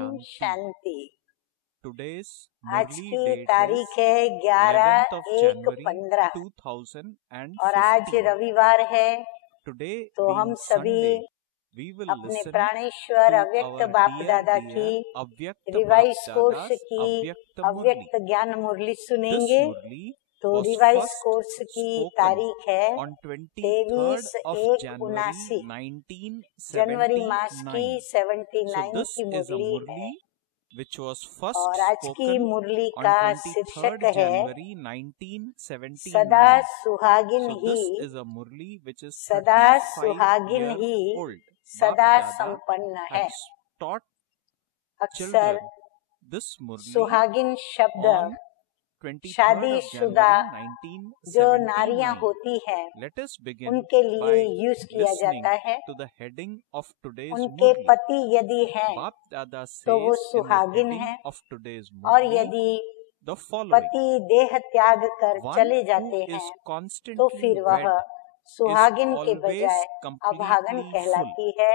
Om Shanti. Today's आज Murli की date तारीख is है 11th of January 11/1/15 और आज 2015. रविवार है। Today तो हम being सभी Sunday, we will अपने listen प्राणेश्वर to अव्यक्त our बाप dear दादा की Avyakta revise Bap course Dada's की Avyakta Murli. अव्यक्त ज्ञान मुरली This सुनेंगे। Murli तो was रिवाइज first कोर्स की spoken तारीख है on 23rd of 23/1/79 January जनवरी मास की 1979. 79 So this की is a मुरली है Murli which was first और आज की spoken मुरली on का 23rd शीर्षक है January सदा 1979. सुहागिन So he, this is a Murli which is सदा 35 सुहागिन years ही old. सदा Bap Dada संपन्न है। had taught अक्सर children this Murli सुहागिन शब्द on 23rd of शादीशुदा January जो नारियां 1979. होती हैं Let us begin उनके लिए by यूज किया listening जाता है। to the heading of today's उनके Murli. पति यदि हैं Bap Dada तो वो says in the सुहागिन heading है of today's और Murli यदि the following. पति देह त्याग कर One चले who जाते is हैं तो constantly फिर वह wed सुहागिन के always बजाय अभागन completely कहलाती है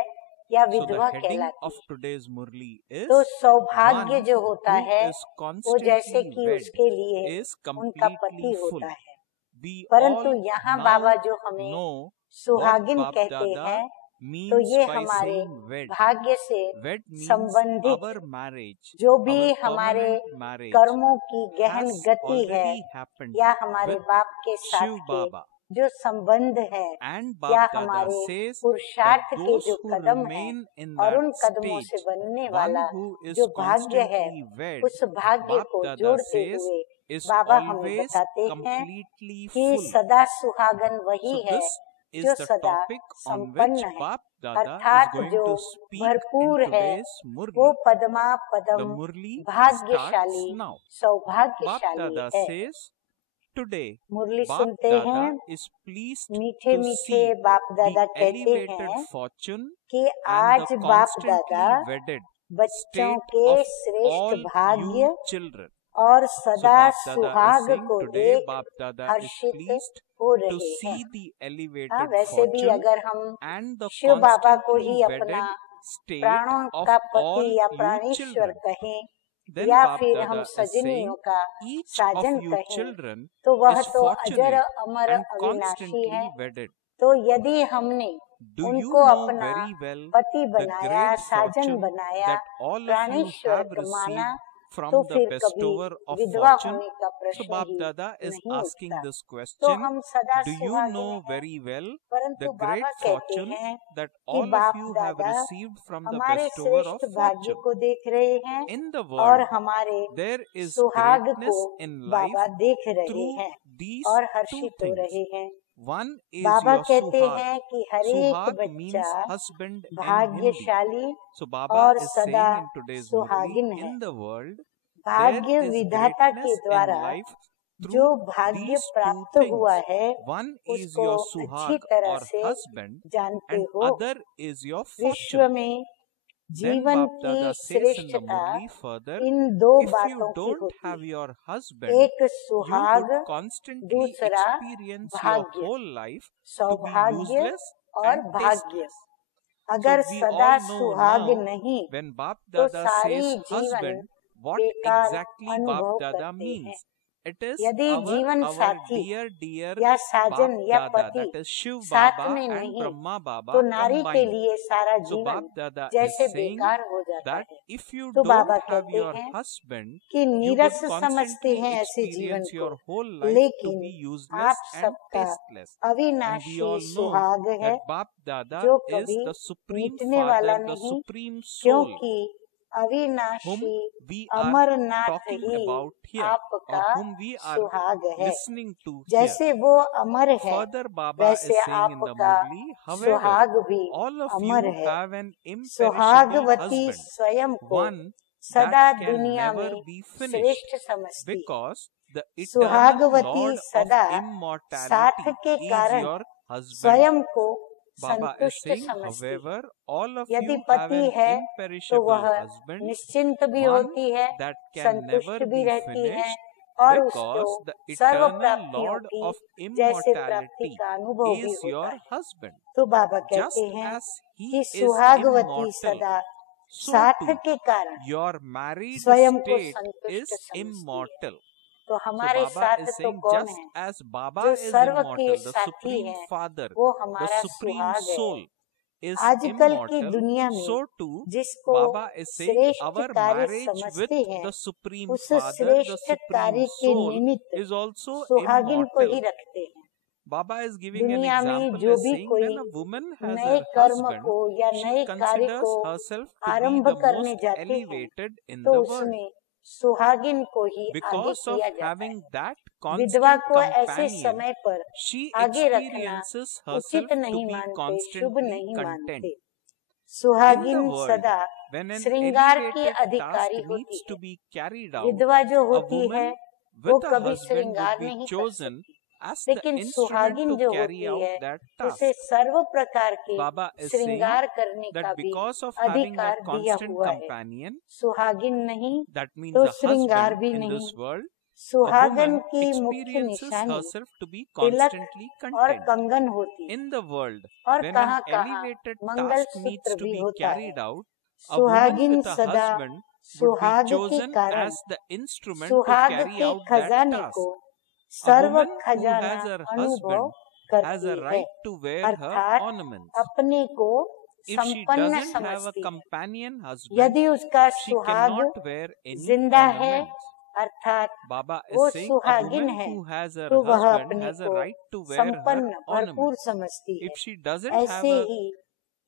या So the विधवा heading कहलाती of है। today's Murli is तो सौभाग्य one जो होता who है is वो जैसे constantly कि wed उसके लिए is उनका पति completely full. होता है। We परंतु all यहाँ बाबा now जो हमें know what सुहागिन Bap कहते Dada हैं तो means ये by हमारे saying wed. भाग्य से Wed means संबंधित our marriage, जो भी our हमारे permanent marriage कर्मों की गहन has गति है already happened या हमारे with बाप के साथ Shiv के Baba. जो संबंध है And या Bap Dada हमारे says that पुरुषार्थ के those जो who कदम हैं remain in और that उन कदमों से stage, बनने one वाला who is जो भाग्य है constantly wed, उस भाग्य Bap को Dada जोड़ते says, हुए is बाबा हमें always बताते हैं completely कि full. सदा सुहागन वही So है this is जो the सदा topic on which संपन्न है, Bap Dada is अर्थात going जो to speak in भरपूर है today's वो Murli. Padma The Padma Murli भाग्यशाली starts now. Bap सौभाग्यशाली Dada है। says, today मुरली Bap सुनते हैं, Dada is pleased मीठे to मीठे see बाप दादा the कहते elevated हैं fortune कि and आज the बाप दादा constantly wedded बच्चों state के of श्रेष्ठ all भाग्य you children. और So सदा Bap Dada is सुहाग saying को today देख Bap Dada is Harshit pleased हो to रहे see हैं। the हाँ, elevated वैसे भी fortune अगर हम and the शिव बाबा को constantly ही wedded अपना state प्राणों of का all पति या you प्राणेश्वर children. कहें Then या Bap फिर हम Dada is सजनियों saying का each of साजन you कहें children तो वह is तो अजर fortunate अमर and अविनाशी है। constantly wedded. तो यदि हमने Do you उनको know अपना very well पति the बनाया, great साजन fortune बनाया, that all of you प्राणेश्वर have माना received from तो the फिर कभी bestower of विधवा fortune? होने का So प्रश्न Bap ही Dada is नहीं asking उठता। this तो question. हम सदा Do you सुहागिन know हैं, very well परंतु the बाबा great कहते fortune हैं that कि all of बाप you have दादा received from the हमारे bestower of श्रेष्ठ भाग्य fortune? को देख रहे हैं In the और world, हमारे there is सुहाग को greatness in life बाबा देख रहे through हैं these और two हर्षित हो things. रहे हैं। One is बाबा your कहते suhag. हैं कि हर एक Suhag means बच्चा husband in Hindi. भाग्यशाली So Baba और is सदा saying in today's Murli, सुहागिन है। in the world, there भाग्य is विधाता के greatness in द्वारा life जो through भाग्य these two प्राप्त हुआ things. है One is उसको your अच्छी suhag तरह or से husband जानते and हो। other is your विश्व fortune. में Then जीवन Bap की Dada says in the श्रेष्ठता Murli further, इन दो if बातों you की don't होती have है, your husband, एक you सुहाग, would constantly दूसरा experience your भाग्य, whole life to be सौभाग्य useless और and भाग्य। tasteless. अगर So we सदा all know सुहाग now नहीं when Bap तो Dada सारी says जीवन husband, what बेकार exactly Bap अनुभव Dada करते हैं। means. It is यदि जीवन our साथी dear या Bap साजन या Dada, पति that is Shiv साथ Baba में and नहीं Brahma तो Baba नारी के combined. लिए सारा So जीवन Bap Dada is जैसे saying बेकार हो जाता that है। if you तो बाबा don't have कहते your हैं husband, कि you would नीरस समझते constantly हैं ऐसे जीवन experience को, your whole life to लेकिन be useless आप and सबका tasteless. And we अविनाशी all know सुहाग है that Bap Dada जो is कभी the supreme मिटने वाला father, the नहीं, supreme soul, क्योंकि whom अविनाशी we are Amarnath talking he about here, or आपका whom we are सुहाग है। listening to here. जैसे वो अमर है Further, Baba is वैसे saying in the आपका Murli, however, सुहाग भी all of अमर you है। have an imperishable Suhagwati husband, स्वयं को one सदा that can दुनिया never में be finished, श्रेष्ठ समझती है। because the eternal Suhagwati Lord of सदा साथ immortality के is कारण your husband. स्वयं को Baba is संतुष्ट saying, समझती है। however, all of यदि you have पति an है तो imperishable वह husband, निश्चिंत भी one होती है, that can संतुष्ट never भी be रहती है finished, और उसको because the सर्व eternal प्राप्तियों Lord की of जैसे प्राप्ति immortality का अनुभव भी is होता your है। husband. तो बाबा Just कहते हैं as he कि is सुहागवती immortal सदा so साथ too के कारण your married स्वयं को state संतुष्ट is समझती है। immortal. तो So हमारे Baba साथ is तो saying कौन just है? as Baba जो is सर्व के immortal, the साथी Supreme है, Father, वो the हमारा Supreme सुहाग है। Soul is आजकल की immortal, दुनिया में so too जिसको Baba is saying श्रेष्ठ our कार्य marriage with समझते हैं, the Supreme उस Father, the श्रेष्ठ Supreme कार्य के Soul निमित्त is also सुहागिन को ही immortal. रखते हैं। Baba is giving an दुनिया में example जो as भी saying कोई when a woman has नए her कर्म husband, को या she नए कार्य considers को herself to be आरंभ the करने most जाते हैं, elevated in तो the world. उसमें सुहागिन को ही आगे Because of किया जाता है। having that विधवा constant को ऐसे companion, समय पर she आगे रखना experiences उचित herself to नहीं be मानते, शुभ constantly नहीं content. मानते। In the सुहागिन world, सदा when an श्रृंगार की elevated अधिकारी task होती needs to है। be carried out, विधवा जो a होती है woman वो with a कभी husband श्रृंगार would be नहीं कर chosen सकती, as the लेकिन instrument सुहागिन to जो carry होती है out that उसे task. सर्व प्रकार के Baba is saying श्रृंगार करने का that भी because of having अधिकार that दिया constant हुआ है। companion, सुहागिन नहीं that means तो a श्रृंगार husband भी in नहीं। this world, a सुहागन woman की मुख्य experiences निशानी herself to be Tilak constantly और content. कंगन होती है, In the world, और when an कहाँ कहाँ elevated मंगल task needs सूत्र to भी be होता है। carried out, a woman सुहागिन with a सदा husband would be सुहाग के chosen कारण as the instrument to सुहाग carry के out that खजाने task. को A सर्व woman who खजाना has her अनुभव husband has करती a है, right to wear her अर्थात ornaments. अपने को If she संपन्न doesn't have a समझती है। companion husband, यदि उसका she सुहाग cannot wear any जिंदा है, ornaments. अर्थात Baba वो is saying a सुहागिन woman है, who has her तो वह husband अपने has a को right to wear her संपन्न भरपूर ornaments. समझती है। If she doesn't have ऐसे a ही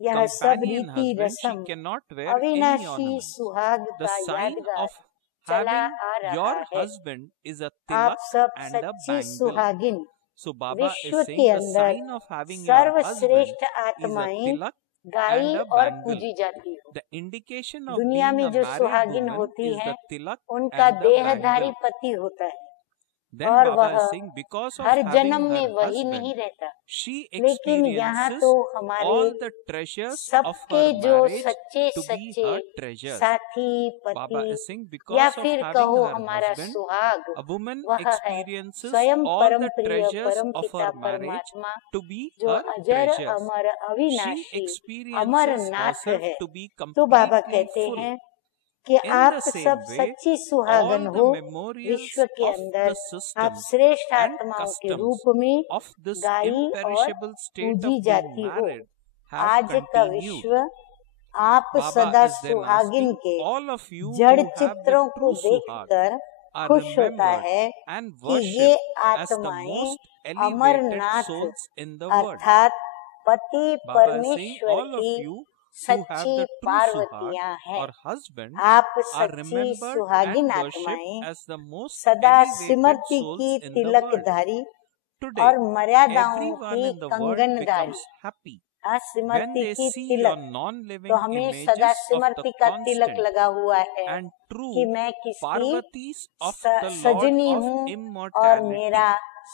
यह सब companion रीति husband, she रस्म cannot wear any अविनाशी ornaments. सुहाग The का sign यादगार of चला having आ रहा your है। husband is a आप tilak सब and a सच्ची bangle. सुहागिन So Baba विश्व is के saying the अंदर sign of having your husband सर्वश्रेष्ठ is a आत्माएं tilak गाई and a और bangle. पूजी जाती हो। The indication of दुनिया being में a जो married सुहागिन woman होती is है the tilak उनका and the देहधारी bangle. पति होता है, Then और Baba वह is saying because of her having जन्म में her वही husband, नहीं रहता, she लेकिन यहाँ experiences तो हमारे all the treasures of सबके her जो marriage सच्चे to be सच्चे her treasures. साथी Baba पति is saying या because of फिर having कहो her हमारा husband, सुहाग, a woman वह है experiences स्वयं all परम the प्रिय treasures परम of पिता her marriage परमात्मा to be जो her अजर treasures. अमर She अविनाशी experiences अमरनाथ herself है। to be तो बाबा completely कहते full. हैं कि In आप the same सब way, सच्ची सुहागन all the हो, memorials विश्व के of अंदर the आप systems श्रेष्ठ and आत्माओं के customs रूप में of this गाई और imperishable state of पूजी being जाती हो। married have आज का continued. विश्व आप Baba सदा is then सुहागिन asking के all of you जड़ who have the चित्रों को true suhag देखकर are खुश होता remembered है and कि ये worshipped as the आत्माएं most elevated Amarnath souls in the world. अर्थात पति Baba is saying परमेश्वर all of की you who have सच्ची the true suhag पार्वतियां हैं। or husbands आप are सच्ची remembered सुहागिन and worshipped आत्माएं as the most सदा elevated सिमरती souls की in the world. Tilakdhari Today, और मर्यादाओं everyone की in the world कंगनधारी, becomes happy हाँ when सिमरती they की see तिलक, your तो non-living हमें images सदा of the सिमरती का तिलक constant लगा हुआ है and कि true मैं किसकी Parvatis of the Lord सजनी of हूँ और immortality. मेरा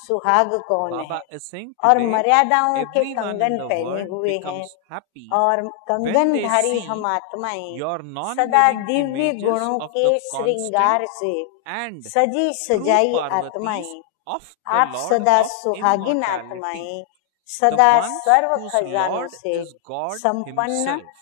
सुहाग कौन Baba है, is saying और today मर्यादाओं के everyone कंगन in the पहने world हुए हैं, becomes happy और when कंगनधारी they see हम आत्माएं your सदा non-living दिव्य images गुणों of के the constant श्रृंगार से and सजी true सजाई Parvatis आत्माएं, of the आप Lord सदा of सुहागिन immortality. आत्माएं The सदा ones सर्व whose खजानों Lord से is God संपन्न Himself.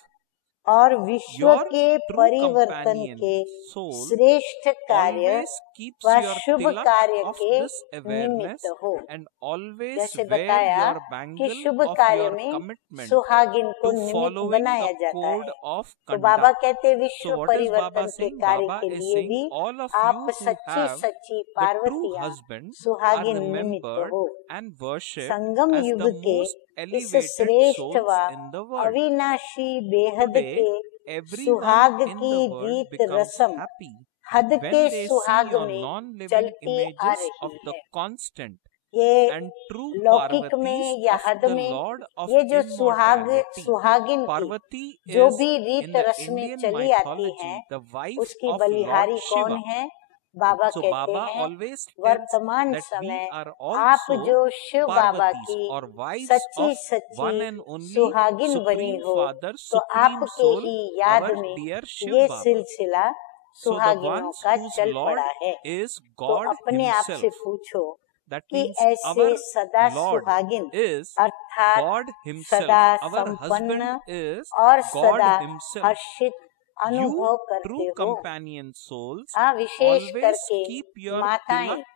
और विश्व Your के true परिवर्तन companion के soul श्रेष्ठ कार्य always keeps व your शुभ tilak कार्य of के this awareness निमित्त हो। and always जैसे wear बताया your कि bangle शुभ of कार्य your में commitment सुहागिन को to निमित्त following बनाया a जाता code है। of तो बाबा conduct. कहते हैं So विश्व what is Baba परिवर्तन के saying? कार्य Baba के is लिए saying भी all of आप you who सच्ची have सच्ची the true पार्वतियां husband are सुहागिन निमित्त remembered हो। and worshipped संगम as युग the के most इस elevated श्रेष्ठ souls व in the world. अविनाशी बेहद Today, के everyone सुहाग in की the world रीत becomes रस्म happी हद when के they see सुहाग your में non-living चलती आ images of रही the है। constant ये and true लौकिक में Parvatis या of हद the में Lord of ये जो immortality. सुहागिन की Parvati जो is भी in रीत the रस्में Indian चली आती mythology हैं the wife उसकी of बलिहारी Lord कौन Shiva. है? बाबा So कहते Baba हैं always tells वर्तमान that we समय are आप also जो शिव बाबा Parvatis की or wives सच्ची of सच्ची one and only सुहागिन बनी Supreme हो, Father, तो Supreme आपके Soul, ही याद our में dear Shiv ये Baba. सिलसिला So the सुहागिनों ones का whose चल Lord पड़ा है। is तो God अपने आप से Himself. पूछो That कि means ऐसे our सदा Lord सुहागिन is अर्थात God Himself. सदा Our संपन्न husband is और God सदा Himself. हर्षित अनुभव true करते हो। companion souls हाँ, विशेष always करके keep your माताएं, tilak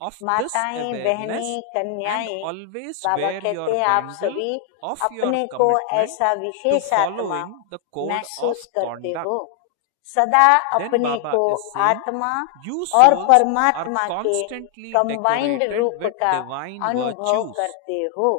of this माताएं, awareness बहनें, and कन्याएं, always बाबा wear your कहते हैं आप bangle सभी of your अपने को commitment ऐसा to विशेष आत्मा following the code of महसूस करते conduct. हो। सदा Then अपने Baba को is saying, आत्मा you और souls are परमात्मा के constantly कंबाइंड decorated रूप with का divine अनुभव virtues. करते हो।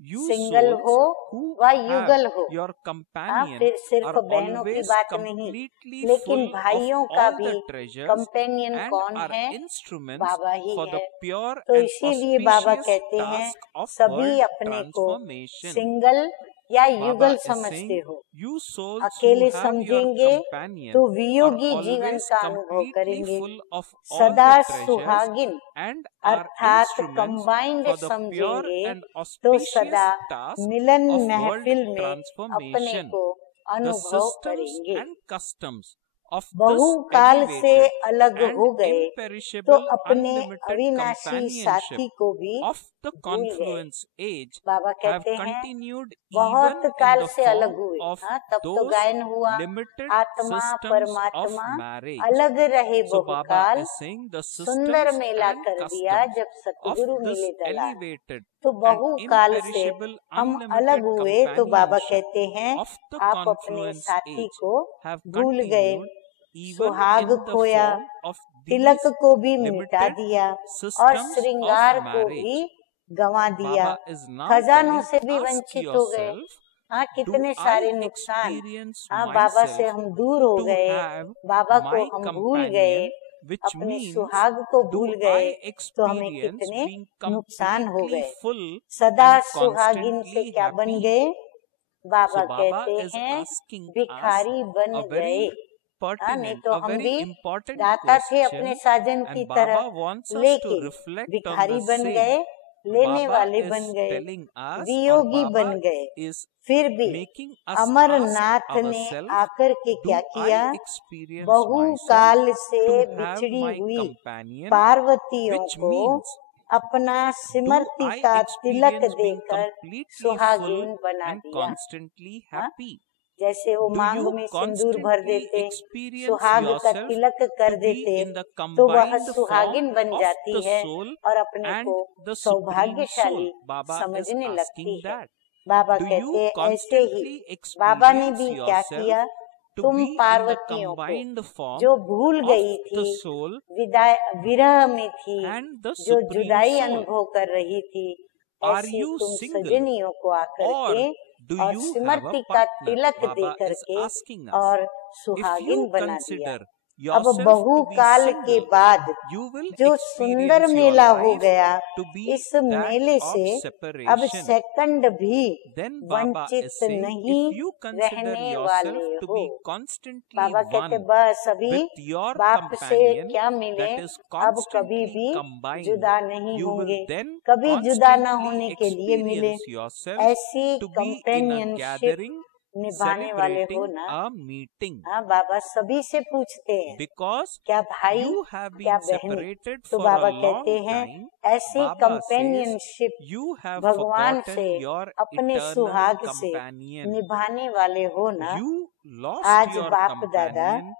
You सिंगल souls हो who व have युगल हो। your हाँ, companion फिर सिर्फ are बहनों की always बात नहीं, completely लेकिन full of भाइयों का all भी the treasures कंपेनियन and कौन are है? instruments Baba he for the है। pure तो and इसीलिए बाबा auspicious कहते हैं task of सभी world अपने को transformation. सिंगल या Baba युगल is समझते saying, हो। you souls अकेले who have your समझेंगे companion तो are वियोगी जीवन always का अनुभव completely करेंगे। full of all सदा the treasures सुहागिन and are अर्थात instruments combined for the pure समझेंगे and तो auspicious सदा task मिलन of world महफिल में अपने transformation. को The अनुभव systems करेंगे। and customs of this बहुकाल से elevated अलग and हो गए तो imperishable अपने unlimited अविनाशी companionship साथी को भी of the भूल गए। confluence age बाबा have कहते हैं continued बहुत even in काल the से अलग form हुए। of हाँ, तब तो those गायन हुआ limited आत्मा systems of परमात्मा marriage. अलग रहे So Baba बहुकाल, is saying the सुंदर systems मेला and कर दिया customs जब of सतगुरु this मिले दलाल। elevated तो and बहुकाल से imperishable हम unlimited अलग हुए तो बाबा companionship कहते हैं of the आप अपने confluence साथी age को have भूल गए। continued even सुहाग in the खोया, form of तिलक these को भी मिटा limited दिया और systems श्रृंगार of को marriage. भी गंवा दिया। Baba is now खजानों telling, से भी ask वंचित हो गए। yourself, हाँ, do कितने I सारे नुकसान। experience हाँ, बाबा से myself हम दूर हो to गए, have बाबा को my हम भूल गए, companion, which अपने means सुहाग को do भूल I गए तो हमें experience कितने being नुकसान हो completely गए। full सदा and सुहागिन से constantly क्या बन happy? गए? बाबा So Baba कहते is हैं asking us भिखारी बन a गए। very हाँ, नहीं pertinent, तो a हम very भी important दाता थे अपने question, साजन की and तरह, Baba wants us to लेकिन reflect on भिखारी the बन same. गए, लेने Baba वाले is बन गए, telling us, or वियोगी बन Baba गए। is फिर भी making us अमरनाथ ask ने ourselves, आकर के do क्या I किया? experience myself बहुकाल से to have बिछड़ी my हुई companion, पार्वतियों which को means अपना do सिमरती I का तिलक experience being देकर completely सुहागिन full बना and दिया। constantly हाँ, happy? जैसे वो Do मांग you में सिंदूर भर constantly देते, experience सुहाग का yourself तिलक कर to be देते in the तो वह combined सुहागिन form बन of जाती the है soul और अपने and को the Supreme Soul? सौभाग्यशाली Baba is समझने लगती asking है। that. बाबा Do कहते you हैं ऐसे ही constantly बाबा ने experience भी क्या yourself किया? to तुम be in the पार्वतियों को combined form जो भूल of गई the थी, soul विरह में थी, and the जो Supreme जुदाई Soul? अनुभव कर रही थी, Are ऐसी you तुम single सजनियों को आकर or के do और you have a सिमरती का partner? Tilak they Baba is करके asking us. और If सुहागिन you बना दिया। consider अब yourself to be बहुकाल के single, बाद you will जो सुंदर experience your मेला हो life गया, to be इस that मेले of से अब separation. सेकंड भी Then Baba वंचित is saying, नहीं if you consider रहने yourself वाले to हो। be constantly बाबा कहते one बस अभी with your बाप से companion क्या मिले, that is अब कभी constantly भी combined, जुदा नहीं you will होंगे, then कभी जुदा न constantly होने के लिए मिले। experience yourself ऐसी to be in a companionship gathering निभाने वाले हो celebrating ना। a meeting. हाँ, बाबा सभी से पूछते हैं Because क्या भाई you have क्या been बहनें? separated तो for बाबा a long कहते हैं time, ऐसी Baba says companionship you have भगवान forgotten से your अपने eternal सुहाग से companion. निभाने वाले हो ना। You lost आज your बाप दादा companion.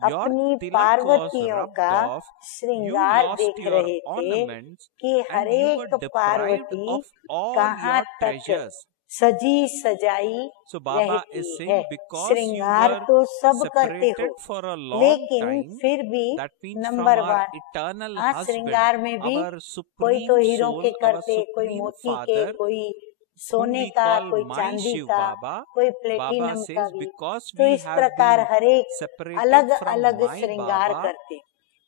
Your अपनी tilak was पार्वतियों rubbed का off. You श्रृंगार lost देख your रहे थे ornaments कि and हर you एक were deprived Parvati of all कहाँ your तक treasures. सजी सजाई So Baba is रहती saying है। because you श्रृंगार were तो सब करते हो, separated for a long लेकिन time, फिर भी that means from number our one, eternal हाँ, husband, श्रृंगार में भी our कोई supreme तो हीरो soul, के our करते, कोई supreme मोती के, father, कोई whom सोने we का, call कोई my चांदी Shiv का, Baba. कोई Baba प्लेटिनम का says भी। because तो we इस have प्रकार been हर एक separated अलग from अलग my श्रृंगार Baba, करते।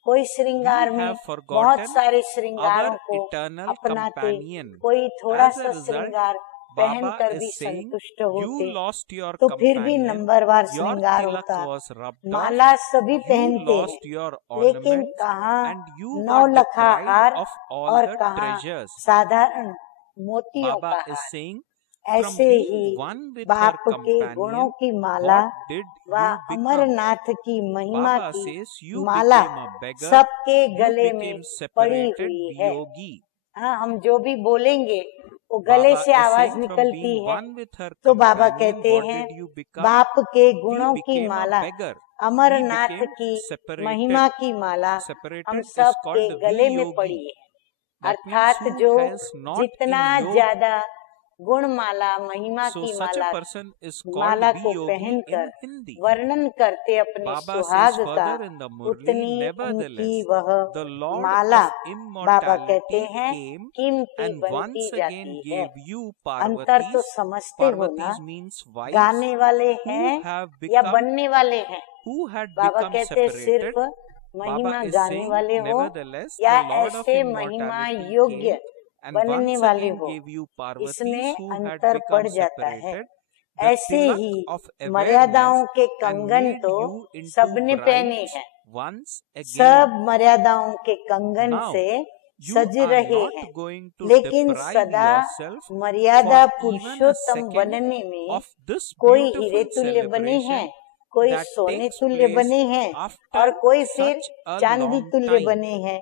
कोई we श्रृंगार में have बहुत forgotten सारे श्रृंगारों our को eternal अपनाते, companion. कोई थोड़ा As a सा result, श्रृंगार Baba पहनकर भी is saying संतुष्ट you होते। lost your तो फिर भी companion, नंबरवार your श्रृंगार tilak होता। was rubbed off, माला सभी you पहनते हैं, lost your लेकिन ornaments, कहाँ and you नौ were लखा deprived हार of all और the कहाँ treasures. साधारण मोतियों Baba का is हार। saying from ऐसे being he one with her बाप के गुणों companion, की माला what did व you become? अमरनाथ की महिमा Baba की says you Mala became a beggar, सबके you गले में became पड़ी separated हुई है। yogi. हाँ, हम जो भी बोलेंगे वो गले Baba से is आवाज saying from निकलती being है, one with her तो बाबा companion, कहते what हैं did you become? बाप के You गुणों की became a Mala, beggar. Amarnath We became की separated. महिमा की माला हम Separated is सब के called गले में Viyogi. पड़ी है। That means अर्थात who जो has not जितना in yoga. ज्यादा गुणमाला महिमा So की such Mala a person is called माला को Viyogi पहनकर in Hindi. वर्णन करते अपने Baba सुहाग says का, further in the Murli, उतनी उनकी nevertheless, वह the Lord माला of बाबा कहते immortality हैं came कीमती and बनती once जाती again है। gave you अंतर तो Parvatis. समझते हो ना, Parvatis means wives गाने वाले who हैं have या become, बनने वाले हैं। who had बाबा become कहते हैं separated. सिर्फ Baba महिमा is गाने saying, वाले हो nevertheless, या the Lord of ऐसे महिमा immortality योग्य came and बनने once वाले again हो, gave you Parvatis इसमें who had अंतर become पड़ जाता है। separated. The ऐसे tilak ही of awareness मर्यादाओं के and कंगन made तो you into सबने पहने brides हैं, once सब again. मर्यादाओं के कंगन Now, से you सज are रहे not हैं, going to लेकिन deprive सदा yourself मर्यादा for even a Purushottam second बनने में of this कोई हीरे beautiful तुल्य बने हैं, celebration कोई that सोने takes तुल्य place बने हैं after और कोई फिर such a चांदी long तुल्य time. बने हैं।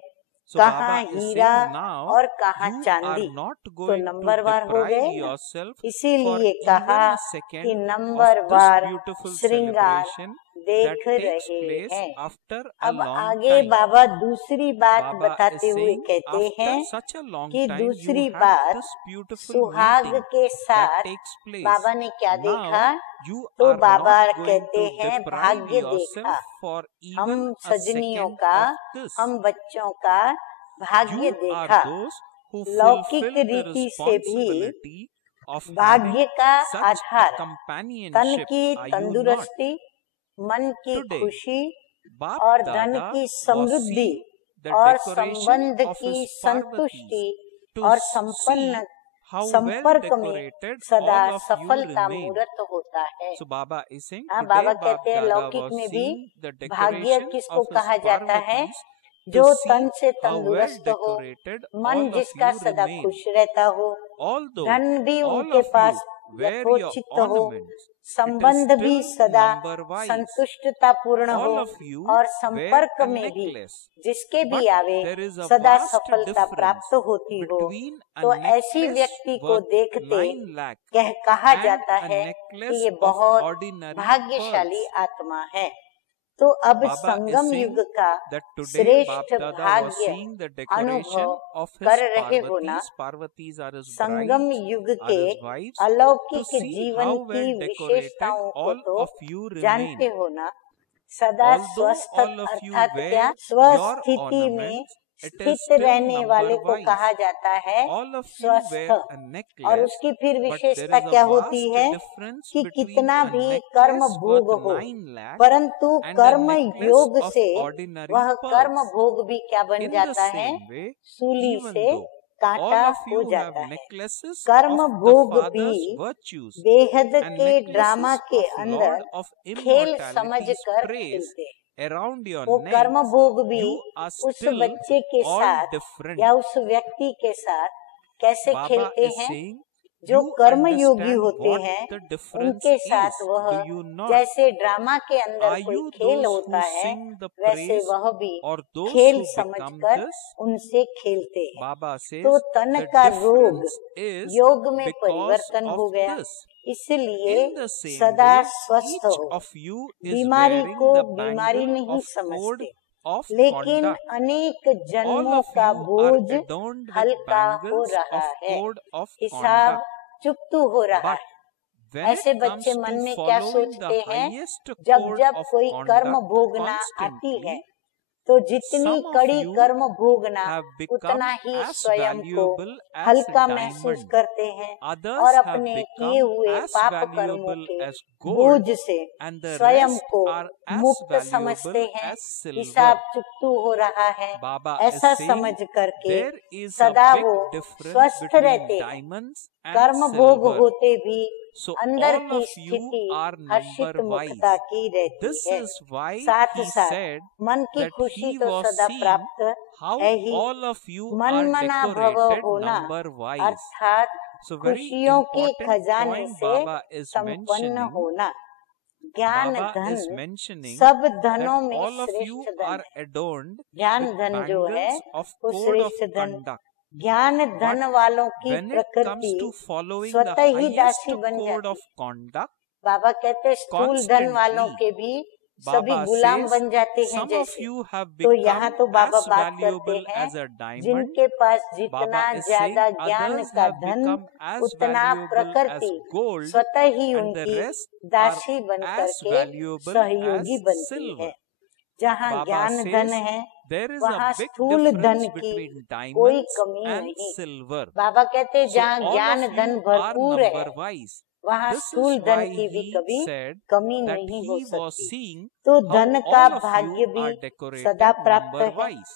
So कहाँ Baba is Heera saying now और कहाँ you are चांदी, not तो going to नंबरवार हो गए deprive ना। yourself for इसीलिए even कहा a कि second of नंबरवार this beautiful श्रृंगार celebration that देख takes रहे place हैं। after a अब long आगे time. बाबा दूसरी बात Baba बताते is हुए saying कहते after हैं such a long कि time दूसरी you had बात this beautiful सुहाग meeting के that साथ takes place. बाबा ने क्या Now देखा, you तो are बाबा not going कहते to हैं deprive भाग्य yourself देखा, for हम even a सजनियों second का, of this. हम बच्चों का भाग्य You देखा। are those who लौकिक fulfill the रीति से भी responsibility of भाग्य having का such a आधार तन companionship. की Are you not? तंदुरुस्ती, मन की Today, खुशी Bap और धन Dada की was समृद्धि seeing the और decoration संबंध of की his संतुष्टि Parvatis और to संपन्न see how well संपर्क में decorated सदा all of you सफलता remain. मूर्त होता है। So Baba is saying हाँ, today बाबा Bap कहते हैं Dada लौकिक was में भी seeing the भाग्य decoration किसको of his कहा जाता है, Parvatis to जो see तन से how well तंदुरुस्त हो, decorated मन all of जिसका you सदा remain. खुश रहता हो, Although धन भी all उनके of pass you wear your यथोचित हो, ornaments, it is संबंध भी still सदा number wise. संतुष्टता पूर्ण हो All of you और wear संपर्क a में भी necklace. जिसके भी But आवे there is a सदा vast सफलता difference प्राप्त होती हो, between a तो ऐसी necklace व्यक्ति को worth देखते 9 lakh कहा and जाता a है necklace कि ये of बहुत ordinary भाग्यशाली pearls. आत्मा है। तो अब Baba is संगम saying युग का that today श्रेष्ठ Bap Dada was भाग्य seeing the decoration अनुभव of his कर रहे हो ना। Parvatis. Parvatis are his Sangam brides, युग are के his wives. To अलौकिक see जीवन how की well decorated विशेषताओं को all तो of you जानते remain. हो ना। सदा Although स्वस्थ all of you अर्थात wear क्या, your स्वस्थिति में ornaments, it is स्थित still रहने वाले number को wise. कहा जाता है All of you स्वस्थ। wear a और necklace, उसकी फिर but there विशेषता is a क्या होती vast है difference कि between कितना a भी कर्म necklace भोग worth हो, 9 lakh परंतु and a कर्म necklace योग of से ordinary वह कर्म pearls. भोग भी क्या बन In the जाता है, same way, सूली even से though कांटा all of हो you have जाता है। necklaces कर्म of the भोग Father's भी virtues बेहद and के ड्रामा necklaces के of अंदर Lord of खेल Immortality's समझकर praise खेलते हैं। around your वो कर्म necks, भोग भी you are उस still बच्चे के all साथ different. या उस व्यक्ति के साथ कैसे Baba खेलते is हैं, saying, जो you कर्म योगी understand होते what हैं the difference उनके is, साथ वह do you not? जैसे ड्रामा के अंदर Are कोई you खेल those होता who है, sing the वैसे praise वह भी or those खेल who become समझकर this? उनसे खेलते हैं। Baba says तो तन the का रोग difference is योग में because परिवर्तन हो of गया, this. इसलिए In the same सदा way, स्वस्थ each हो। of you is बीमारी wearing को the बीमारी bangle नहीं of code समझते, of लेकिन conduct. अनेक All जन्मों of का you are बोझ adorned with हल्का हो bangles रहा of है, code of हिसाब conduct. चुकतू हो रहा But है। when ऐसे it comes बच्चे मन to में क्या following the सोचते हैं, highest जब code जब of कोई कर्म conduct भोगना आती है, constantly, तो जितनी some of कड़ी you कर्म भोगना have become उतना ही as स्वयं को valuable as हल्का महसूस diamond. करते हैं Others और have अपने किए become हुए as पाप कर्मों valuable के as gold, बोझ से and the स्वयं rest को are as मुक्त समझते valuable हैं। as silver. हिसाब चुकतू हो रहा है, Baba ऐसा is saying समझ करके there is a सदा big वो difference स्वस्थ between रहते हैं। diamonds and कर्म भोग silver. होते भी So अंदर all की of you स्थिति are हर्षित number wise. मुक्ता की रहती This है। is why साथ he साथ said मन की that खुशी he तो was सदा seeing प्राप्त how है ही, all of you मन are मना भव decorated होना number wise. अर्थात So very खुशियों के important खजाने point से Baba is संपन्न mentioning. होना। ज्ञान Baba धन is mentioning सब that धनों में all of you श्रेष्ठ धन are है। adorned ज्ञान with धन जो है bangles of वो code of श्रेष्ठ धन conduct. ज्ञान धन But वालों की when it comes प्रकृति to following the स्वतः ही highest दासी बन code जाती of conduct, बाबा कहते हैं स्थूल धन वालों constantly, के भी सभी Baba गुलाम says, बन जाते हैं some of जैसे। you have तो यहाँ become तो बाबा as बात करते valuable हैं as a diamond. जिनके पास जितना Baba is saying ज्यादा ज्ञान others का have धन become as उतना valuable as प्रकृति gold, स्वतः ही and the उनकी rest are दासी बन as करके valuable सहयोगी as बनती silver. है। जहाँ Baba ज्ञान धन says है there is वहाँ a big स्थूल धन difference की between कोई diamonds कमी and नहीं। silver. बाबा कहते हैं So जहाँ all ज्ञान of धन you are भरपूर है number wise. वहाँ This स्थूल is धन why की भी he कभी said कमी that नहीं हो he was सकती। seeing तो how धन का all of भाग्य you भी are decorated सदा प्राप्त है। number-wise.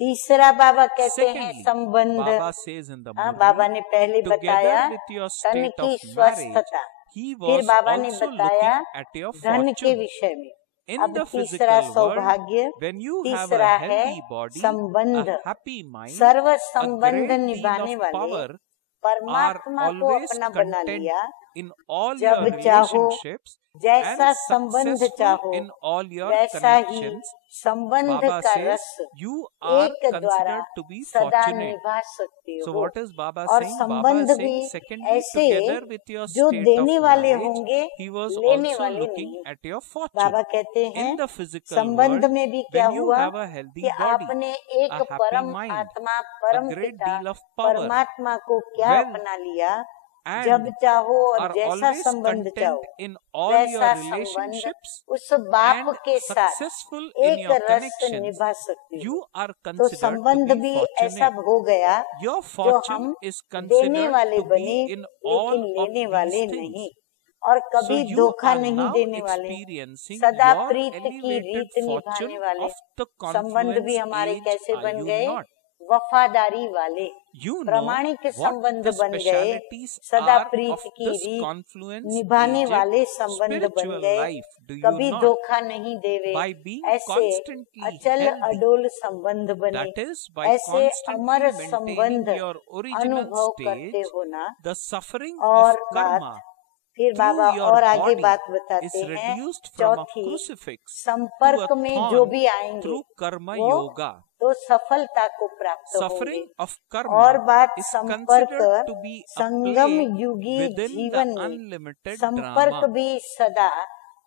तीसरा बाबा कहते हैं Secondly, संबंध। Baba says in the Baba Murli, ने पहले together बताया with your तन state की of marriage, स्वस्थता, he फिर was बाबा ने also बताया looking at your धन के fortune. विषय में। In अब the तीसरा physical world, सौभाग्य, when you have तीसरा a है healthy body, संबंध। a happy mind, serve a संबंध great deal निभाने of वाले power, are परमात्मा को always अपना बना content लिया। in all जब your चाहो relationships जैसा and संबंध successful चाहो in all your वैसा ही connections. संबंध Baba का says रस you are एक द्वारा considered to be सदा fortunate. निभा सकते So हो। what is Baba और saying? Baba संबंध is भी saying secondly, ऐसे together with your जो state देने of वाले marriage, होंगे he was लेने also वाले looking नहीं। at your fortune. बाबा कहते हैं In the physical संबंध world, में भी क्या when you हुआ have a healthy कि body, आपने एक a happy परम mind, आत्मा a परम great पिता deal of power, परमात्मा को क्या wealth, अपना लिया, and जब चाहो और are जैसा always संबंध content चाहो in all वैसा your संबंध relationships उस बाप and के साथ successful in एक your रस connections, निभा सकते हो। you are तो considered to संबंध be भी ऐसा fortunate. हो गया Your जो fortune हम is देने considered वाले to बने be in all लेकिन of लेने these वाले things. नहीं और So कभी you धोखा are नहीं now देने वाले, experiencing सदा your प्रीत की elevated रीत निभाने fortune वाले। of the संबंध भी confluence हमारे age, कैसे are बन you गए? not? वफादारी वाले, You know प्रामाणिक what संबंध the बन गए, specialities सदा are प्रीत of की this रीत confluence निभाने aged वाले संबंध बन spiritual गए, life, do you कभी not? धोखा नहीं देवे, By being ऐसे constantly अचल healthy, अडोल संबंध बने, that is, by ऐसे अमर constantly संबंध maintaining your original अनुभव करते stage, हो ना। the suffering और of karma फिर बाबा through your और आगे body बात is बताते हैं reduced from a चौथी, crucifix to संपर्क a में जो thorn भी आएंगे through karma वो yoga. तो सफलता को प्राप्त होंगे। Suffering of और karma बात is संपर्क considered to be a Sangam play युगी within जीवन the में unlimited संपर्क drama. भी सदा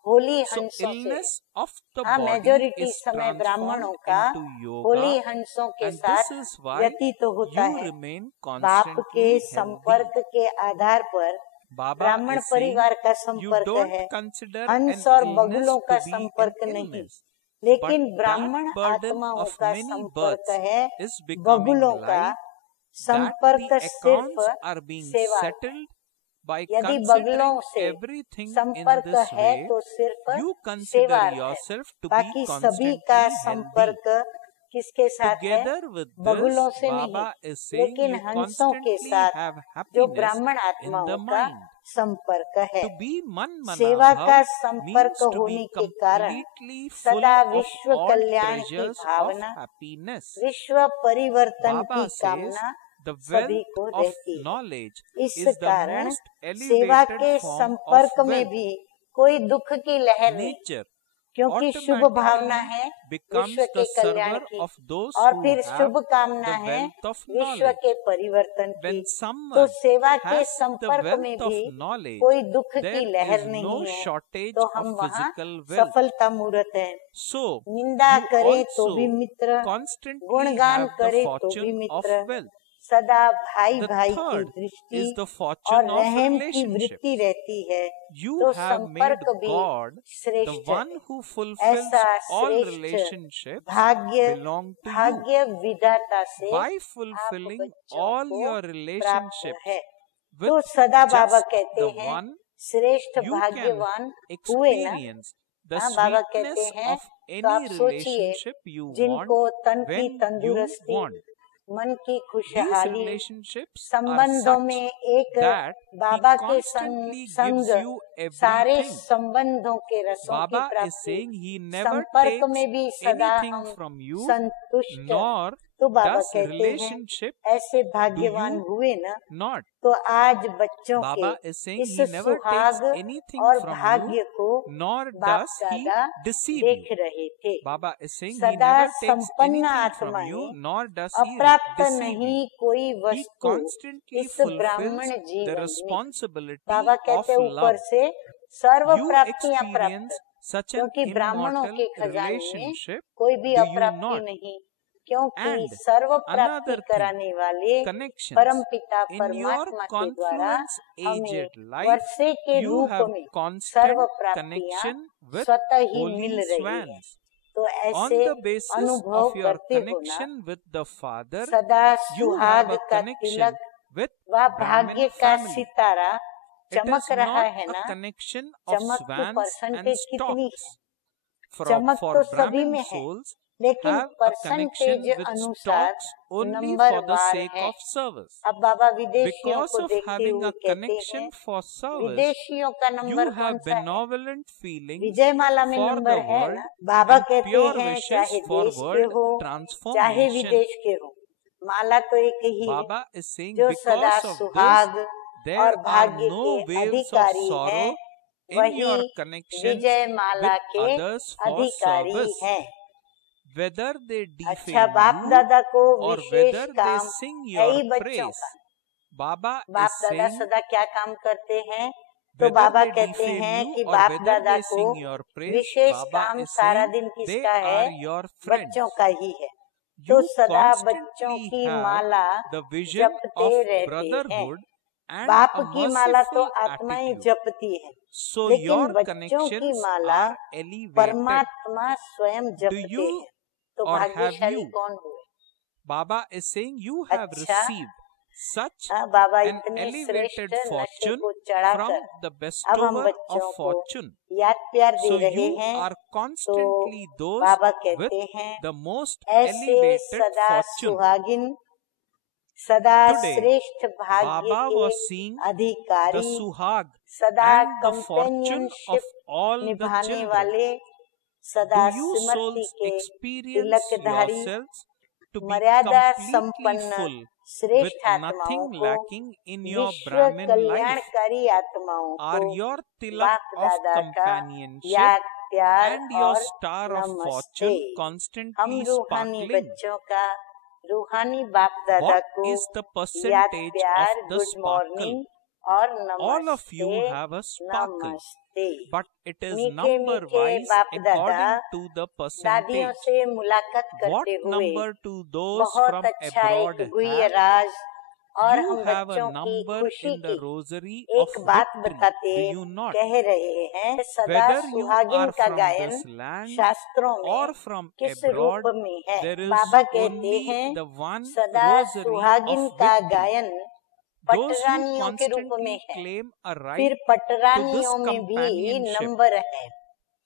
होली So हंसों से illness of the हाँ body मेजोरिटी is समय ब्राह्मणों transformed का into होली yoga, हंसों के and साथ this is why व्यतीत होता you है। remain बाप के constantly संपर्क healthy. के आधार पर Baba ब्राह्मण is saying परिवार का you संपर्क don't है, consider हंस an और illness बगुलों का to be संपर्क an नहीं, illness, but लेकिन that ब्राह्मण burden आत्माओं of का many संपर्क births है, is becoming बगुलों का light, that संपर्क the सिर्फ accounts are being सेवा। settled by यदि considering बगलों से everything in संपर्क this है way. तो सिर्फ You consider सेवा है, yourself to be बाकी सभी constantly का healthy. संपर्क किसके साथ है? Together with बगुलों this, से नहीं, Baba is saying लेकिन you हंसों के constantly साथ have जो happiness ब्राह्मण in आत्माओं the का mind. संपर्क है। To be सेवा का manmanabhav संपर्क means to होने be के कारण completely full सदा of विश्व all कल्याण की treasures of भावना, happiness. विश्व परिवर्तन Baba की says कामना the सभी wealth को of रहती है। knowledge इस is the कारण most सेवा elevated के form of संपर्क में wealth. भी कोई दुख की लहर नहीं, Nature क्योंकि शुभ भावना है automatically becomes विश्व के the कल्याण server की, of those और who फिर have शुभ कामना the है wealth of विश्व knowledge. के परिवर्तन की। When तो someone सेवा के has the संपर्क में wealth of भी knowledge, कोई दुख की there लहर is नहीं no है, shortage तो of हम वहाँ physical wealth. सफलता मूर्त है। So निंदा you करे तो भी also मित्र, constantly गुणगान have the करे तो भी fortune of मित्र, wealth. सदा भाई The भाई की third दृष्टि is the और fortune of रहम की relationships. वृत्ति रहती है। You तो have made संपर्क भी God the श्रेष्ठ one है। who fulfills ऐसा all श्रेष्ठ relationships भाग्य belong to you. भाग्य विधाता से By आप fulfilling बच्चों all को your प्राप्त relationships है। with तो सदा बाबा just कहते the हैं one, श्रेष्ठ you can भाग्यवान हुए ना। experience the हाँ बाबा कहते sweetness हैं, of तो any आप सोचिए relationship you want जिनको तन की when you तंदुरुस्ती, want. मन की These खुशहाली, relationships are संबंधों such में एक that बाबा He के constantly संग gives you सारे everything. संबंधों के रसों की Baba is प्राप्ति, saying He never संपर्क takes में भी सदा anything हम from you, संतुष्ट, nor तो बाबा Does कहते हैं relationship ऐसे भाग्यवान you हुए ना not? तो आज बच्चों Baba के is saying इस he never takes सुहाग anything और from you, भाग्य को nor बाप does he दादा deceive देख you. रहे थे। Baba is saying he सदा never takes संपन्न anything from you, आत्माएं nor does he अप्राप्त deceive नहीं you. कोई He वस्तु constantly इस fulfills ब्राह्मण the जीवन में। responsibility बाबा of कहते हैं ऊपर love. से सर्व You प्राप्तियां प्राप्त, experience such an क्योंकि ब्राह्मणों immortal के खजाने में relationship, कोई भी do you अप्राप्ति not? नहीं, क्योंकि And सर्व प्राप्ति another thing, कराने वाले connections. परम पिता In your परमात्मा के द्वारा हमें confluence-aged life, वर्षे के you रूप have में constant सर्व प्राप्तियां connection with स्वतः ही मिल holy रही है। swans. तो On ऐसे the basis अनुभव of your करते हो ना, connection with the Father, सदा you have सुहाग a का connection तिलक with व Brahmin भाग्य का family. सितारा It is चमक रहा not है a ना। connection of चमक की swans and परसेंटेज कितनी है? storks. For चमक तो सभी Brahmin में है, souls लेकिन have a percentage connection with अनुसार storks only number for the war sake है। of service. अब बाबा विदेशियों Because को of देखते having हुए a कहते हैं, connection for service, विदेशियों का you नंबर कौन have सा है? benevolent feelings विजयमाला में for नंबर the है world ना। बाबा and कहते pure हैं wishes चाहे for देश के world हो चाहे transformation. विदेश के हो, माला तो एक ही है Baba is saying जो सदा because of सुहाग this, और there are भाग्य no के waves of अधिकारी हैं, sorrow in वही your connections विजयमाला with के others for अधिकारी service. हैं। Whether they अच्छा, defame बाप you दादा को or विशेष whether they काम sing है your ही बच्चों praise, का। Baba बाप is दादा saying सदा क्या काम करते हैं? तो whether बाबा they कहते defame हैं you कि or बाप whether दादा they को sing your praise, wishes Baba काम is सारा saying दिन they किसका है? are your friends. बच्चों का ही है। तो You सदा बच्चों constantly की have माला the vision जपते of रहते हैं। brotherhood and बाप a की माला तो merciful आत्माएं attitude. जपती है, So लेकिन your बच्चों की connections माला are elevated. परमात्मा स्वयं Do जपते you हैं। तो or have भाग्यशाली you? कौन हुए? Baba is saying you have अच्छा, received such हाँ, बाबा an इतने elevated श्रेष्ठ नशे fortune को from चढ़ाकर the अब हम bestower of बच्चों को fortune. याद प्यार दे So रहे you हैं। are तो constantly those बाबा with कहते हैं the most ऐसे elevated सदा fortune. सुहागिन, सदा Today, श्रेष्ठ भाग्य Baba के was seeing the अधिकारी, suhag सदा and the fortune of companionship all the निभाने children. वाले, सदा Do you स्मृति souls के experience Tilakdhari, yourselves to be मर्यादा completely संपन्न full with श्रेष्ठ आत्माओं nothing को, lacking in your विश्व Brahmin life? कल्याणकारी आत्माओं Are को your tilak बाप of दादा का companionship याद प्यार and your और star of नमस्ते। fortune हम constantly रूहानी sparkling? बच्चों का रूहानी बाप दादा What को is the याद percentage प्यार, of the good sparkle? Morning और All of you नमस्ते, have a sparkle, नमस्ते। but it is मीठे number मीठे wise बाप दादा according to the दादियों percentage. से मुलाकात What करते हुए number to those बहुत from अच्छा abroad एक गुह्य have? राज और You हम have a बच्चों की number खुशी in the की rosary एक of बात victory, बताते do you not? कह रहे हैं, सदा Whether you सुहागिन are का from गायन this land शास्त्रों में or from किस abroad, रूप में है? there is बाबा कहते only हैं the one सदा rosary सुहागिन of का victory. गायन Those who पटरानियों के रूप में constantly है, claim a फिर right to this पटरानियों में भी companionship नंबर है।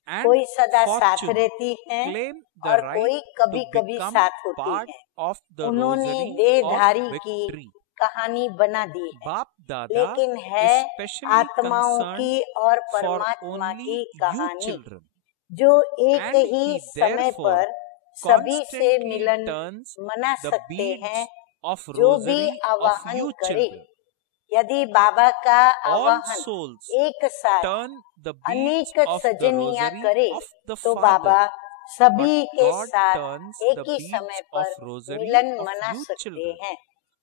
and कोई सदा साथ fortune रहती है claim the और right कोई to कभी कभी become साथ होती part है। of the उन्होंने rosary of देहधारी की victory. कहानी बना दी है, Bap Dada लेकिन है especially आत्माओं concerned की और for परमात्मा only की you कहानी, children, जो एक and ही he समय therefore पर सभी से constantly मिलन turns मना the सकते beads हैं। of जो भी rosary of आवाहन you करे, children. यदि बाबा का All आवाहन souls एक साथ turn the beads अनेक of the सजनियां rosary करे, of the तो Father, बाबा सभी but के God साथ turns एक the ही beads समय of पर rosary मिलन of मना you सकते children. हैं।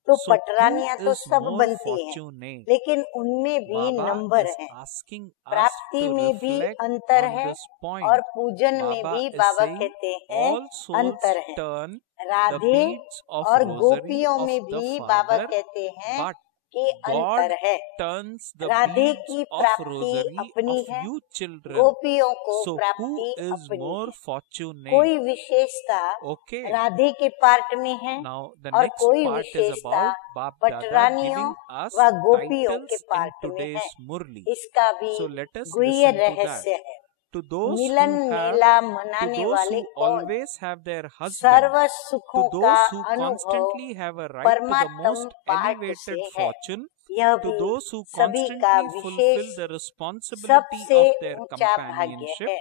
तो So who पटरानियां तो is सब more बनती हैं, fortunate? लेकिन उनमें भी Baba नंबर is है। asking us प्राप्ति to में भी reflect अंतर on है this point. और पूजन में Baba भी is बाबा saying कहते हैं all souls अंतर है। turn the Radhe beads of और rosary गोपियों of में the भी बाबा Father, कहते हैं but कि God अंतर है। turns the राधे beads की of प्राप्ति rosary अपनी of है, you children. गोपियों को So who प्राप्ति is अपनी more है। fortunate? कोई विशेषता Okay. राधे के पार्ट में है Now the और next कोई part is विशेषता about Bap Dada पटरानियों giving us व गोपियों titles के in पार्ट में है। today's Murli. इसका भी So let us गुह्य listen to रहस्य that. है। To those Milan who have, Mela to मनाने those वाले who कौन? always have their husband, serve to सुखों का those who अनुभव constantly have a right to the परमात्म most पाठ elevated से है। fortune, यह to भी those who सभी का constantly fulfill wishes the responsibility सबसे of their ऊंचा भाग्य companionship, है।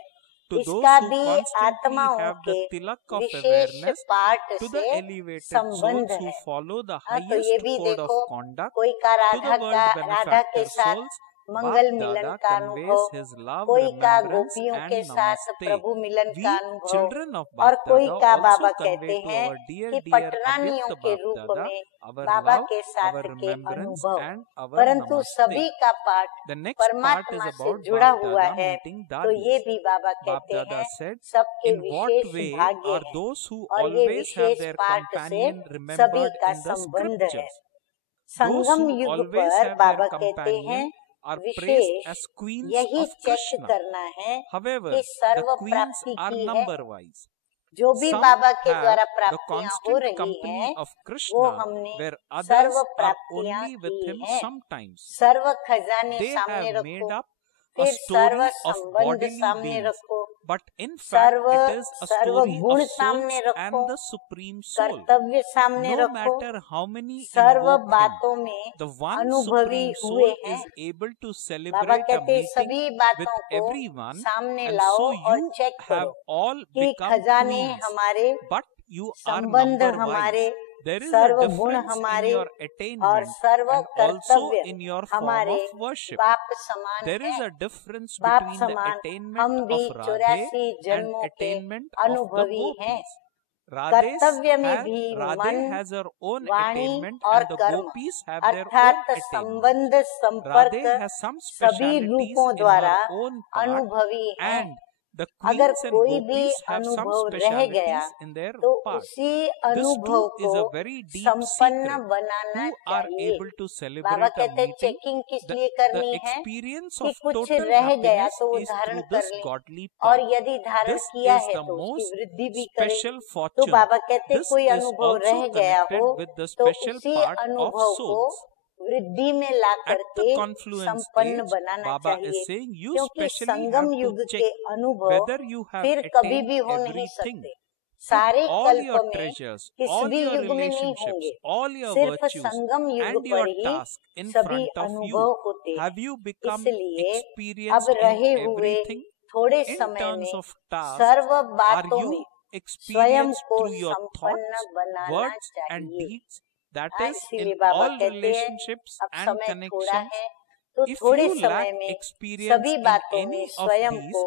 to those इसका who भी constantly आत्माओं have के the tilak of wishes awareness, पाठ to the से elevated संबंध souls who है। follow the हाँ, तो ये highest भी code of देखो, conduct, कोई का to the राधा world के benefactor साथ souls, मंगल Bap मिलन Dada का conveys अनुभव, his love, कोई का remembrance गोपियों के and साथ namaste. प्रभु मिलन We, का अनुभव, children of और Bap कोई Dada, का also बाबा convey कहते to हैं our dear, कि dear पटरानियों Avyakta के Bap रूप Dada में our बाबा love, के साथ our के remembrance अनुभव। and our परंतु namaste. सभी का पाठ The next part is परमात्मा से about जुड़ा Bap हुआ Dada है, meeting तो ये dadis. भी बाबा Bap कहते Dada हैं said, सबके in what विशेष way भाग्य are हैं, those who और ये always have विशेष their पाठ से companion सभी remembered का in the संबंध है। scriptures? Those संगम who युग always पर have their बाबा कहते हैं companion are praised विशेष as queens यही of चेक Krishna. करना है However, कि the सर्व queens प्राप्ति are की है। number-wise. जो भी Some बाबा के have द्वारा the प्राप्तियां हो constant रही company हैं, of वो Krishna, हमने where सर्व others are प्राप्तियां only with की him हैं। sometimes. सर्व खजाने They सामने have made रखो, up a फिर सर्व story of संबंध bodily सामने beings, रखो, but in fact serve it is a serve story गुण of सामने souls रखो, and the supreme soul. कर्तव्य सामने No रखो, matter how many serve invoke him, बातों में the one अनुभवी supreme हुए soul हैं। is able to Baba celebrate a कहते हैं meeting सभी with बातों को everyone, सामने and लाओ so और you चेक have करो all कि become खजाने queens, हमारे, but you are संबंध number हमारे, wise. There is a सर्व गुण difference in हमारे your और attainment सर्व and also कर्तव्य in your form हमारे of worship. बाप समान There is है। a difference बाप between the समान attainment हम भी of Radhe 84 and जन्मों के attainment of the अनुभवी हैं। gopis. Radhe कर्तव्य में भी मन, has her own Vani attainment और and the कर्म gopis have their own अर्थात attainment. संबंध Radhe संपर्क has some सभी specialities रूपों in द्वारा her own part, अनुभवी है। and the अगर queens and कोई भी gopis have some अनुभव रह गया specialities in their तो part. उसी This अनुभव too is को a very deep संपन्न secret. बनाना Who are चाहिए। able to Baba celebrate a कहते हैं meeting? चेकिंग किस The, लिए the करनी है experience कि of कुछ total रह गया happiness तो वो is धारण through कर this ले, godly और path. यदि धारण This किया is है the तो उसकी most वृद्धि भी करे। special तो fortune. बाबा कहते This कोई is अनुभव also रह गया connected हो with the तो special उसी part of अनुभव को souls. वृद्धि में ला At the करके confluence संपन्न age, बनाना Baba चाहिए, is saying you क्योंकि specially have संगम to युग check के अनुभव whether you have फिर कभी attained भी हो नहीं everything. सकते। Put सारे all कल्प your में treasures, किस all भी your युग में नहीं relationships, होंगे, all your सिर्फ virtues, संगम युग and पर your ही task in सभी front of अनुभव you. होते हैं। Have you become इसलिए अब experienced रहे in हुए everything? थोड़े In समय terms में of tasks, सर्व are बातों you में स्वयं experienced को through your संपन्न thoughts, बनाना words, and चाहिए। deeds? That हाँ, is इसीलिए in बाबा all कहते हैं relationships अब and समय थोड़ा connections. है तो If थोड़े you समय lack में experience सभी in बातों में any of स्वयं these, को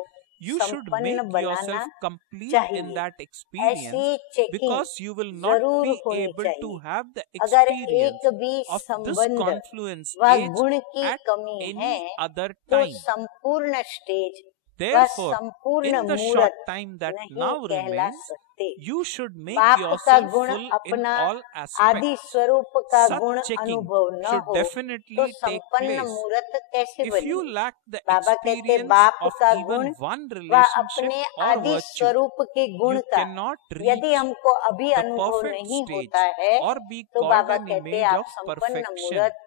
you should संपन्न make बनाना yourself complete चाहिए। in that experience, ऐसी checking because you will not जरूर be होनी able to चाहिए। have the अगर experience एक भी of this संबंध confluence व age गुण की at कमी any है other तो time. संपूर्ण स्टेज व Therefore, संपूर्ण in the short मूर्त time that नहीं now कहला remains, सकते। you should make बाप का yourself गुण full in अपना all आदि aspects. स्वरूप का Such गुण checking अनुभव न should हो तो definitely take संपन्न place. मूर्त कैसे If बने। you lack the बाबा कहते experience बाप of का even गुण one व relationship अपने or आदि virtue, स्वरूप के गुण you का cannot यदि reach हमको अभी the अनुभव perfect नहीं stage होता है or be तो called बाबा an कहते image आप of संपन्न perfection. मूर्त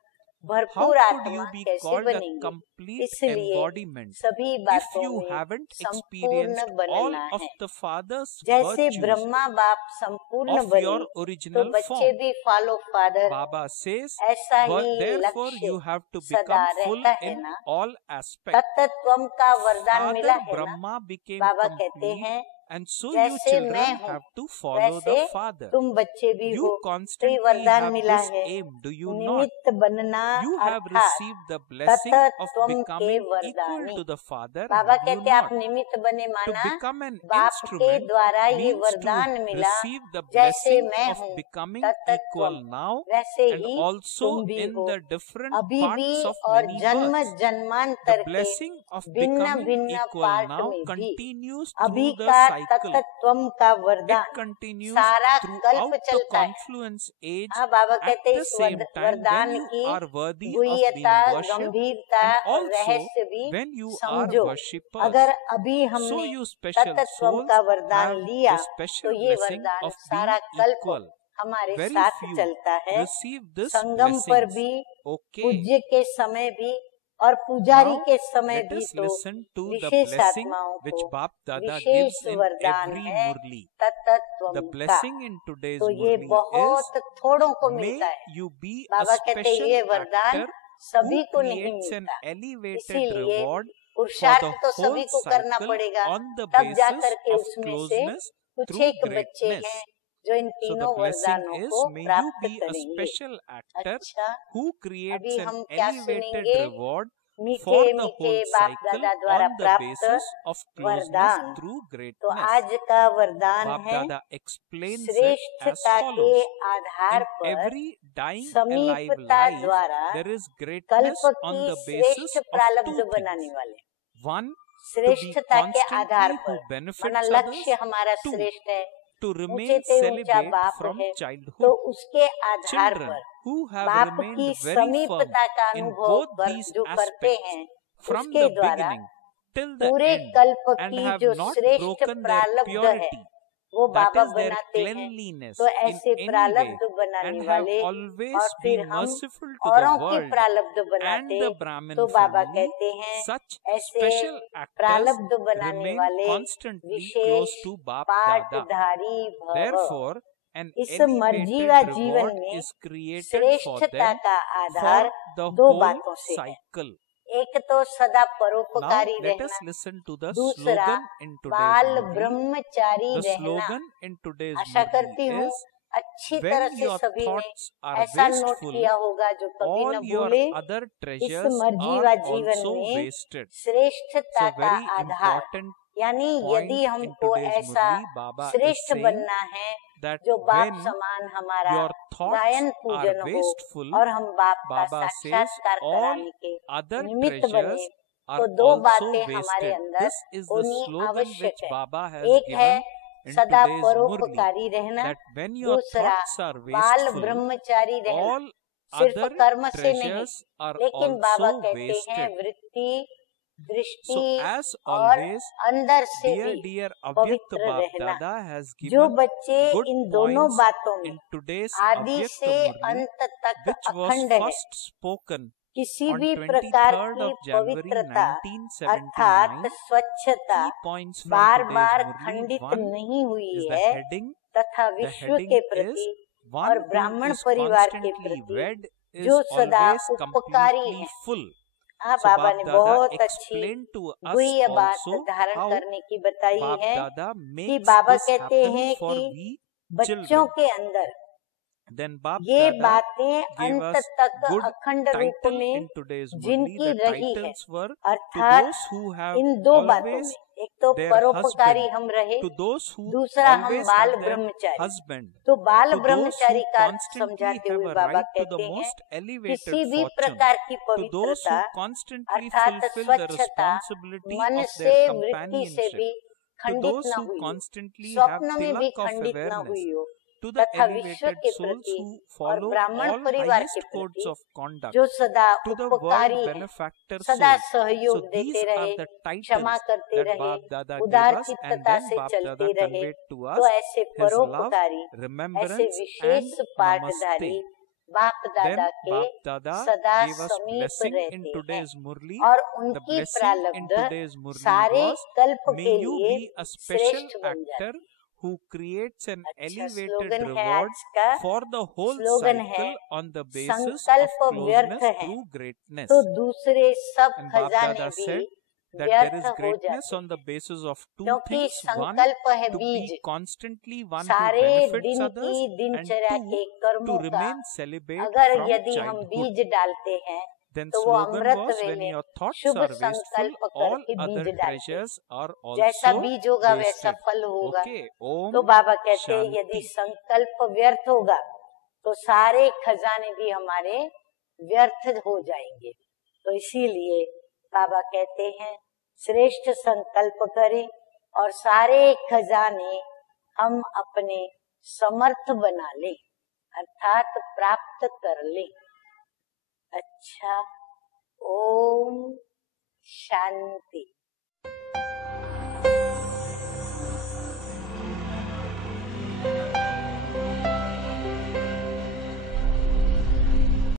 How भरपूर could आत्मा you be कैसे called a बनेंगे। complete इसलिए embodiment सभी if बातों you में haven't संपूर्ण experienced all बनना of है। the Father's जैसे virtues ब्रह्मा बाप संपूर्ण of बने your तो original बच्चे form? भी फॉलो फादर Baba says, ऐसा ही therefore लक्ष्य you have to सदा become full रहता है in ना। all aspects. तत्त्वम का वरदान मिला Father है ना। Brahma became बाबा कहते complete, हैं and so you जैसे मैं children हूँ have to follow the वैसे Father. तुम बच्चे भी हो। You तो ये constantly वरदान have मिला this है aim, do you not? निमित्त बनना You have अर्थात received the blessing of तत्त्वम के becoming equal वरदानी। to the Father, Baba have you कहते आप not? निमित्त बने To माना become an बाप के instrument द्वारा ये means वरदान to मिला receive the जैसे blessing मैं of हूँ becoming तत्त्वम equal now वैसे and ही also तुम भी in हो। the different अभी भी parts of और many जन्म births. जन्मांतर The के blessing of भिन्न becoming भिन्न equal पार्ट now में भी continues अभी through the का cycle. तत्त्वम का It वरदान continues सारा throughout कल्प the चलता है। confluence age. हाँ बाबा At कहते the इस same time, when वरदान you की are worthy of being गुह्यता worshipped, गंभीरता and और also रहस्य भी when you are समझो। worshippers, अगर अभी so हमने you special तत्त्वम souls का वरदान have लिया the तो special ये blessing वरदान of सारा being कल्प equal. हमारे Very साथ few चलता है। receive this संगम पर blessings. भी Okay, पूज्य के समय भी और पुजारी now के समय let भी us तो listen to the wishes blessing आत्माओं which को Bap Dada wishes gives in वरदान every है Murli. तत्त्वम The का। blessing in today's तो ये Murli बहुत थोड़ों को is, मिलता may है। you be a बाबा कहते special ये वरदान actor सभी who को नहीं creates an मिलता। elevated इसीलिए reward पुरुषार्थ the तो whole सभी को करना cycle पड़ेगा, on the तब जा basis करके of उसमें से closeness कुछ through एक बच्चे greatness. हैं जो इन So the तीनों blessing वरदानों is, को may you प्राप्त be a करेंगे। special actor अच्छा, who creates अभी an हम क्या elevated सुनेंगे? reward मीठे for the मीठे whole बाप cycle दादा द्वारा on the प्राप्त basis of closeness वरदान। through तो greatness. आज का वरदान Bap है Dada explains it as श्रेष्ठता के follows. आधार In पर every dying alive समीपता life, द्वारा there is कल्प greatness on की the basis श्रेष्ठ of प्रारब्ध two बनाने things. वाले। One, to be श्रेष्ठता के आधार constantly who पर, benefits माना others. लक्ष्य हमारा Two, श्रेष्ठ है, to ऊंचे remain से ऊंचा celibate बाप from है, childhood. तो उसके आधार Children पर who have बाप remained की very firm समीपता का in अनुभव both these जो करते aspects हैं, from उसके the द्वारा beginning till the पूरे end कल्प and की have जो not श्रेष्ठ broken their प्रारब्ध है purity, वो that बाबा is their बनाते हैं। cleanliness तो in ऐसे any way, प्रारब्ध बनाने and have वाले always और फिर been हम merciful to the औरों के world प्रारब्ध and बनाते, the Brahmin तो बाबा family, कहते हैं such ऐसे special actors प्रारब्ध बनाने remain वाले constantly wishes close to Bap Dada. पाठधारी भव। Therefore, an इस मर्जीवा elevated जीवन reward में is created for श्रेष्ठता them का for आधार the दो whole बातों से है। cycle. एक तो सदा Now परोपकारी let us रहना, listen to the दूसरा slogan in today's बाल Murli. ब्रह्मचारी The रहना। slogan in today's Asha Murli करती हूँ is, अच्छी when तरह से your सभी ने thoughts are ऐसा नोट wasteful, किया होगा जो कभी all न your भूले। other इस treasures मर्जीवा are जीवन also में wasted. श्रेष्ठता So का very आधार, important यानी point यदि in हमको today's ऐसा Murli, Baba is श्रेष्ठ saying बनना है that जो बाप when समान हमारा your thoughts गायन are पूजन हो wasteful, और हम बाप का Baba says साक्षात्कार all कराने के other निमित्त बने, treasures are तो दो also बातें हमारे wasted. अंदर This is the होनी slogan आवश्यक which है। Baba has एक है given in सदा today's Murli, परोपकारी रहना, that when your दूसरा thoughts are बाल wasteful, ब्रह्मचारी रहना। all सिर्फ other कर्म से नहीं, treasures are लेकिन बाबा also कहते हैं wasted. वृत्ति, So दृष्टि as और always, अंदर से dear भी Avyakt पवित्र Bap रहना। Dada has जो given बच्चे good इन दोनों points बातों में in today's आदि Avyakt से Murli, अंत तक which was अखंड है, first spoken किसी on भी प्रकार 23rd की of January पवित्रता अर्थात 1979. स्वच्छता Key points from bar today's bar Murli. खंडित One नहीं हुई is the है heading. तथा The विश्व heading के is प्रति one और who ब्राह्मण is परिवार के constantly प्रति wed is जो सदा always उपकारी completely है। full. हाँ, So बाबा Bap ने Dada बहुत अच्छी explained to us गुह्य बात also धारण how करने की बताई Bap है Dada कि makes बाबा this कहते happen हैं for कि we बच्चों children. के अंदर Then Bap ये Dada बातें gave अंत us तक good अखंड रूप title में in today's Murli. जिनकी The रही है, titles were, to अर्थात those who have इन दो बातों always में, एक तो their परोपकारी husband, हम रहे, to those who दूसरा हम always बाल have their ब्रह्मचारी। husband, तो बाल to those ब्रह्मचारी who का अर्थ constantly समझाते have हुए a Baba right to the कहते हैं most elevated किसी भी fortune, प्रकार की to those who पवित्रता constantly अर्थात fulfill the स्वच्छता responsibility मन of से their वृत्ति से companionship, भी to खंडित those न who हुई हो, constantly have स्वप्न में भी tilak of खंडित न awareness, हुई हो, to the तथा विश्व elevated के souls प्रति who और follow ब्राह्मण all परिवार highest के codes प्रति of conduct, जो सदा to the world उपकारी है, benefactor सदा souls. सहयोग So देते these are रहे, the क्षमा titles करते that रहे, Bap Dada gave उदार us, and चित्तता then से Bap चलते Dada रहे। conveyed to तो us ऐसे his love, परोपकारी, ऐसे remembrance विशेष and पाठधारी namaste. बाप Then दादा के Bap Dada सदा gave us समीप blessing in रहते हैं today's Murli. और The उनकी blessing in प्रारब्ध today's Murli सारे was, कल्प may के you लिए be a special श्रेष्ठ बन actor जाते। who creates an अच्छा elevated स्लोगन है reward आज का, for the whole स्लोगन है cycle on the basis of संकल्प व्यर्थ closeness है through greatness. तो दूसरे सब And Bap खजाने Dada भी said that there व्यर्थ is हो greatness जाते on the basis of two क्योंकि things. One, संकल्प है to बीज, be constantly one who सारे benefits दिन others, की and दिनचर्या two, के to कर्मों का remain celibate अगर from यदि हम childhood. बीज डालते हैं Then तो वो slogan अमृत was, when वेले your thoughts Shubh are wasteful, संकल्प all करके other बीज डालते हैं। treasures are जैसा also बीज होगा वैसा wasted. फल होगा। Okay, तो Om बाबा कहते हैं यदि Shanti. संकल्प व्यर्थ होगा तो सारे खजाने भी हमारे व्यर्थ हो जाएंगे। तो इसीलिए बाबा कहते हैं श्रेष्ठ संकल्प करें और सारे खजाने हम अपने समर्थ बना लें, अर्थात प्राप्त कर लें। अच्छा, ओम शांति।